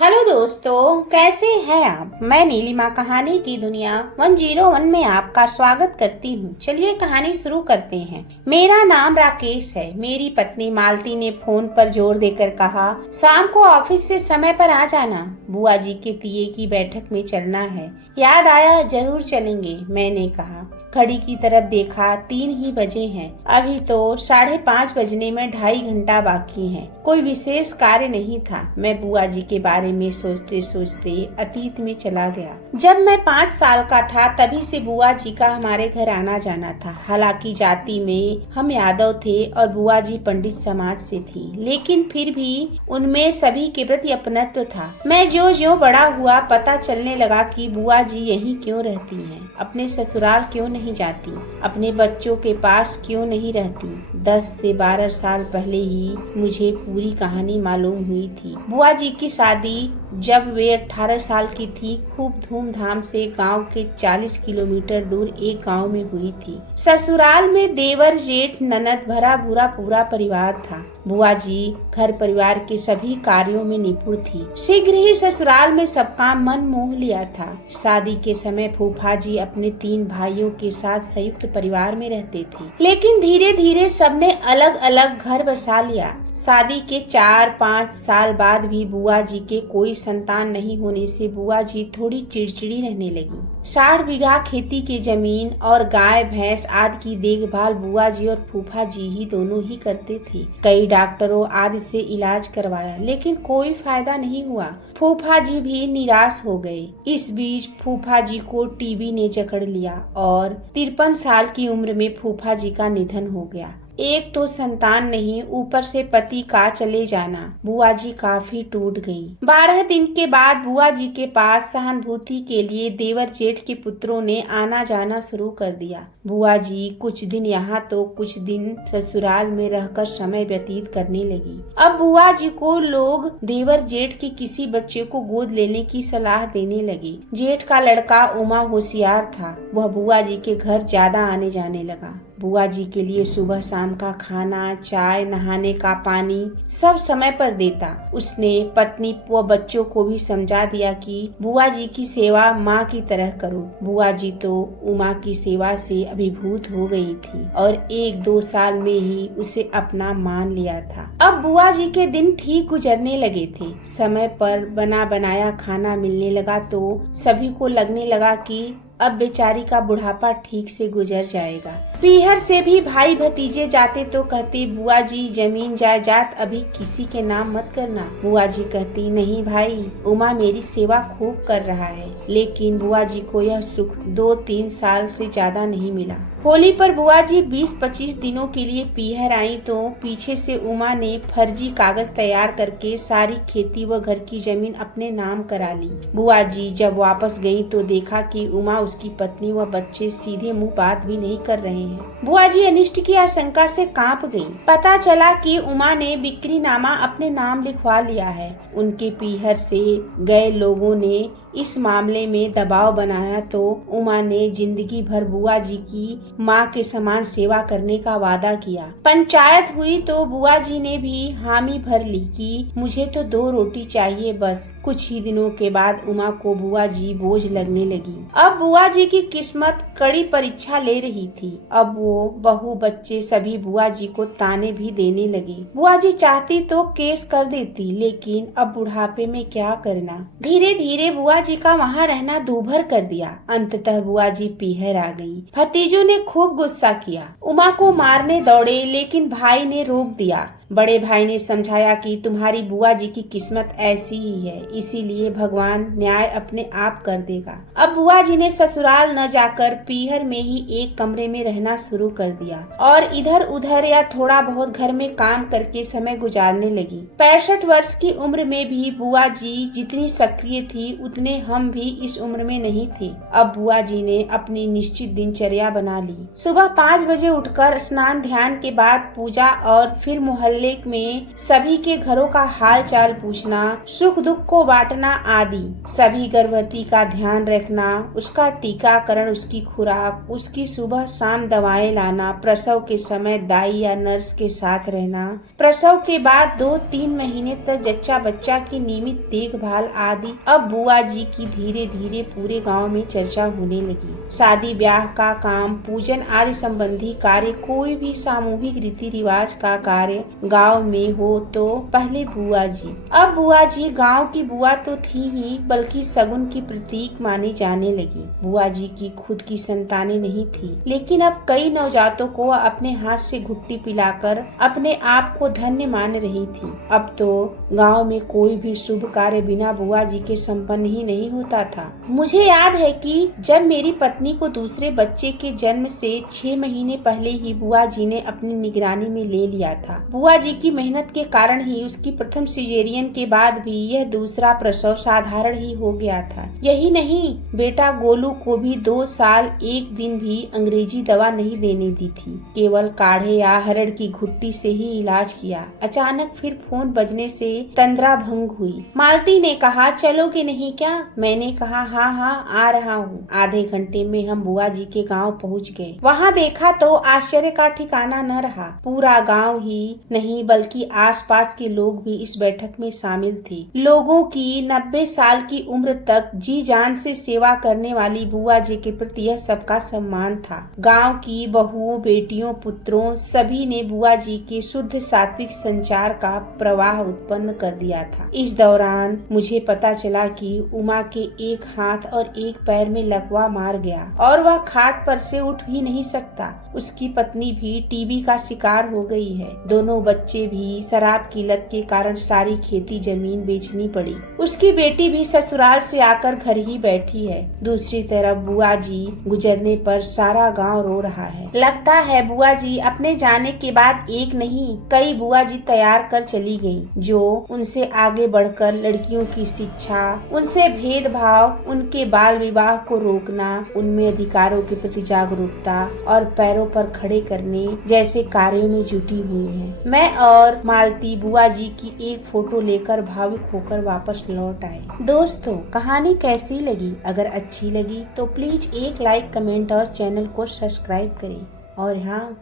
Hello दोस्तों, कैसे हैं आप। मैं नीलिमा कहानी की दुनिया 101 में आपका स्वागत करती हूँ। चलिए कहानी शुरू करते हैं। मेरा नाम राकेश है। मेरी पत्नी मालती ने फोन पर जोर देकर कहा, शाम को ऑफिस से समय पर आ जाना, बुआ जी के तीये की बैठक में चलना है। याद आया, जरूर चलेंगे, मैंने कहा। घड़ी की तरफ देखा, 3 ही बजे हैं। अभी तो 5:30 बजने में 2.5 घंटा बाकी है। कोई विशेष कार्य नहीं था। मैं बुआ जी के बारे में सोचते सोचते अतीत में चला गया। जब मैं 5 साल का था तभी से बुआ जी का हमारे घर आना जाना था। हालांकि जाति में हम यादव थे और बुआ जी पंडित समाज से थी, लेकिन फिर भी उनमें सभी के प्रति अपनत्व था। मैं जो बड़ा हुआ पता चलने लगा कि बुआ जी यहीं क्यों रहती हैं, अपने ससुराल क्यों नहीं जाती, अपने बच्चों के पास क्यों नहीं रहती। 10 से 12 साल पहले ही मुझे पूरी कहानी मालूम हुई थी। बुआ जी की शादी जब वे 18 साल की थी, खूब धूमधाम से गांव के 40 किलोमीटर दूर एक गांव में हुई थी। ससुराल में देवर, जेठ, ननद, भरा भूरा पूरा परिवार था। बुआ जी घर परिवार के सभी कार्यों में निपुण थी। शीघ्र ही ससुराल में सब काम मन मोह लिया था। शादी के समय फूफा जी अपने 3 भाइयों के साथ संयुक्त परिवार में रहते थे, लेकिन धीरे धीरे सबने अलग अलग घर बसा लिया। शादी के 4-5 साल बाद भी बुआ जी के कोई संतान नहीं होने से बुआ जी थोड़ी चिड़चिड़ी रहने लगी। 60 बीघा खेती की जमीन और गाय भैंस आदि की देखभाल बुआ जी और फूफा जी ही दोनों ही करते थे। कई डॉक्टरों आदि से इलाज करवाया, लेकिन कोई फायदा नहीं हुआ। फूफा जी भी निराश हो गए। इस बीच फूफा जी को टीबी ने जकड़ लिया और 53 साल की उम्र में फूफा जी का निधन हो गया। एक तो संतान नहीं, ऊपर से पति का चले जाना। बुआ जी काफी टूट गईं। 12 दिन के बाद बुआ जी के पास सहानुभूति के लिए देवर जेठ के पुत्रों ने आना जाना शुरू कर दिया। बुआ जी कुछ दिन यहाँ तो कुछ दिन ससुराल में रहकर समय व्यतीत करने लगी। अब बुआ जी को लोग देवर जेठ के किसी बच्चे को गोद लेने की सलाह देने लगे। जेठ का लड़का उमा होशियार था। वह बुआ जी के घर ज्यादा आने जाने लगा। बुआ जी के लिए सुबह शाम का खाना, चाय, नहाने का पानी सब समय पर देता। उसने पत्नी व बच्चों को भी समझा दिया कि बुआ जी की सेवा माँ की तरह करो। बुआ जी तो उमा की सेवा से अभिभूत हो गई थी और 1-2 साल में ही उसे अपना मान लिया था। अब बुआ जी के दिन ठीक गुजरने लगे थे। समय पर बना बनाया खाना मिलने लगा तो सभी को लगने लगा कि अब बेचारी का बुढ़ापा ठीक से गुजर जाएगा। पीहर से भी भाई भतीजे जाते तो कहते, बुआ जी जमीन जायदाद अभी किसी के नाम मत करना। बुआ जी कहती, नहीं भाई, उमा मेरी सेवा खूब कर रहा है। लेकिन बुआ जी को यह सुख 2-3 साल से ज्यादा नहीं मिला। होली पर बुआ जी 20-25 दिनों के लिए पीहर आई तो पीछे से उमा ने फर्जी कागज तैयार करके सारी खेती व घर की जमीन अपने नाम करा ली। बुआ जी जब वापस गई तो देखा कि उमा, उसकी पत्नी व बच्चे सीधे मुंह बात भी नहीं कर रहे हैं। बुआ जी अनिष्ट की आशंका से कांप गईं। पता चला कि उमा ने बिक्रीनामा अपने नाम लिखवा लिया है। उनके पीहर से गए लोगों ने इस मामले में दबाव बनाया तो उमा ने जिंदगी भर बुआ जी की माँ के समान सेवा करने का वादा किया। पंचायत हुई तो बुआ जी ने भी हामी भर ली कि मुझे तो 2 रोटी चाहिए बस। कुछ ही दिनों के बाद उमा को बुआ जी बोझ लगने लगी। अब बुआ जी की किस्मत कड़ी परीक्षा ले रही थी। अब वो बहू बच्चे सभी बुआ जी को ताने भी देने लगे। बुआ जी चाहती तो केस कर देती, लेकिन अब बुढ़ापे में क्या करना। धीरे धीरे बुआ जी का वहाँ रहना दूभर कर दिया। अंततः बुआ जी पीहर आ गई। भतीजों ने खूब गुस्सा किया। उमा को मारने दौड़े, लेकिन भाई ने रोक दिया। बड़े भाई ने समझाया कि तुम्हारी बुआ जी की किस्मत ऐसी ही है, इसीलिए भगवान न्याय अपने आप कर देगा। अब बुआ जी ने ससुराल न जाकर पीहर में ही एक कमरे में रहना शुरू कर दिया और इधर उधर या थोड़ा बहुत घर में काम करके समय गुजारने लगी। 65 वर्ष की उम्र में भी बुआ जी जितनी सक्रिय थी उतने हम भी इस उम्र में नहीं थे। अब बुआ जी ने अपनी निश्चित दिनचर्या बना ली। सुबह 5 बजे उठकर स्नान ध्यान के बाद पूजा और फिर मोहल्ले मोहल्ले में सभी के घरों का हाल चाल पूछना, सुख दुख को बांटना आदि। सभी गर्भवती का ध्यान रखना, उसका टीकाकरण, उसकी खुराक, उसकी सुबह शाम दवाएं लाना, प्रसव के समय दाई या नर्स के साथ रहना, प्रसव के बाद 2-3 महीने तक जच्चा बच्चा की नियमित देखभाल आदि। अब बुआ जी की धीरे धीरे पूरे गांव में चर्चा होने लगी। शादी ब्याह का काम, पूजन आदि संबंधी कार्य, कोई भी सामूहिक रीति रिवाज का कार्य गांव में हो तो पहले बुआ जी। अब बुआ जी गांव की बुआ तो थी ही, बल्कि सगुन की प्रतीक मानी जाने लगी। बुआ जी की खुद की संतानें नहीं थी, लेकिन अब कई नवजातों को अपने हाथ से घुट्टी पिलाकर अपने आप को धन्य मान रही थी। अब तो गांव में कोई भी शुभ कार्य बिना बुआ जी के संपन्न ही नहीं होता था। मुझे याद है कि जब मेरी पत्नी को दूसरे बच्चे के जन्म से 6 महीने पहले ही बुआ जी ने अपनी निगरानी में ले लिया था। बुआ जी की मेहनत के कारण ही उसकी प्रथम सिजेरियन के बाद भी यह दूसरा प्रसव साधारण ही हो गया था। यही नहीं, बेटा गोलू को भी 2 साल 1 दिन भी अंग्रेजी दवा नहीं देने दी थी, केवल काढ़े या हरड़ की घुट्टी से ही इलाज किया। अचानक फिर फोन बजने से तंद्रा भंग हुई। मालती ने कहा, चलोगे नहीं क्या? मैंने कहा, हाँ हाँ आ रहा हूँ। आधे घंटे में हम बुआ जी के गांव पहुँच गए। वहाँ देखा तो आश्चर्य का ठिकाना न रहा। पूरा गांव ही नहीं बल्कि आसपास के लोग भी इस बैठक में शामिल थे। लोगों की 90 साल की उम्र तक जी जान से सेवा करने वाली बुआ जी के प्रति यह सबका सम्मान था। गांव की बहुओं, बेटियों, पुत्रों सभी ने बुआ जी के शुद्ध सात्विक संचार का प्रवाह उत्पन्न कर दिया था। इस दौरान मुझे पता चला कि उमा के एक हाथ और एक पैर में लकवा मार गया और वह खाट पर से उठ भी नहीं सकता। उसकी पत्नी भी टीबी का शिकार हो गई है। दोनों बच्चे भी शराब की लत के कारण सारी खेती जमीन बेचनी पड़ी। उसकी बेटी भी ससुराल से आकर घर ही बैठी है। दूसरी तरफ बुआ जी गुजरने पर सारा गांव रो रहा है। लगता है बुआ जी अपने जाने के बाद एक नहीं कई बुआ जी तैयार कर चली गयी, जो उनसे आगे बढ़कर लड़कियों की शिक्षा, उनसे भेदभाव, उनके बाल विवाह को रोकना, उनमें अधिकारों के प्रति जागरूकता और पैरों पर खड़े करने जैसे कार्यों में जुटी हुई हैं। मैं और मालती बुआ जी की एक फोटो लेकर भावुक होकर वापस लौट आए। दोस्तों, कहानी कैसी लगी? अगर अच्छी लगी तो प्लीज एक लाइक, कमेंट और चैनल को सब्सक्राइब करें और हाँ,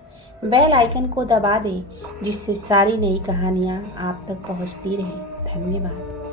बेल आइकन को दबा दें, जिससे सारी नई कहानियाँ आप तक पहुँचती रहे। धन्यवाद।